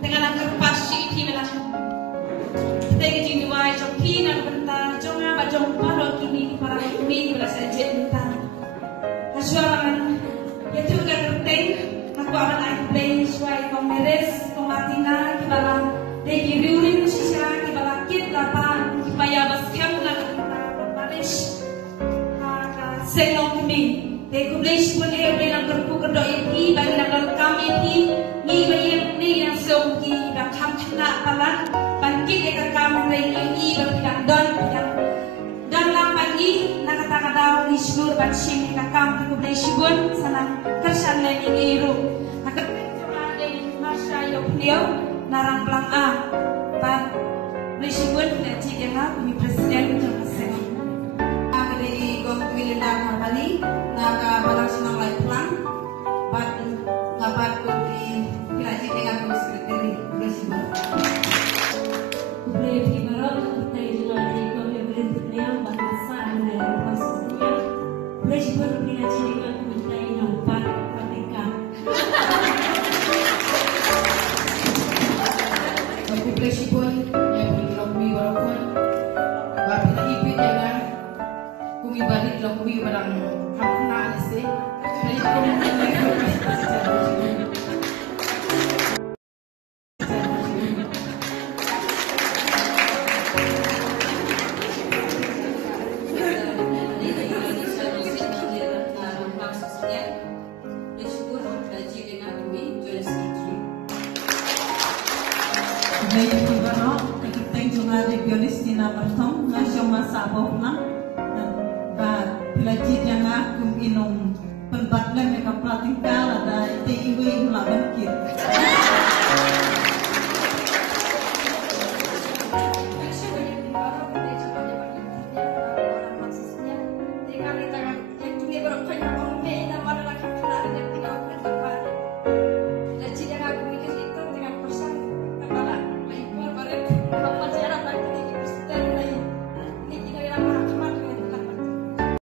dengan angker pasti timela tegi jini wai jong pina benta jong apa jong paro kini para kini berasa jenta hasuaran ya tu kan terteng aku akan naik play suai komeres komatina kibala tegi riurin sisa kibala kit lapa kibaya baskem na Paris senong kami tegi play pun bernang berpukerdo ini bagi nak kami ini ni bayar ni yang songki dah kam kena pala bangkit dekat kamu ini bagi dan dan lambat ini nak kata daw ni seluruh bansim dekat kamu tegi play sibun sanang kersan lagi iru nak cuma dari masa yang beliau narang pelang pak play sibun dan jika kami presiden jangan senang dari gom Wilinda Harmani naga balang senang lai pelang bat ngabat kopi kiraji dengan kursi sekretari presiden Boleh dibawa kita juga di kami berikutnya bahasa dan maksudnya presiden kiraji dengan kita yang empat ketika kopi presiden yang berkami walaupun bapak ibu dengan kumi balik lo kumi barang kampung ada sih Belajar yang aku minum penbatlan mereka pelatih kala dari TIW melawan kita.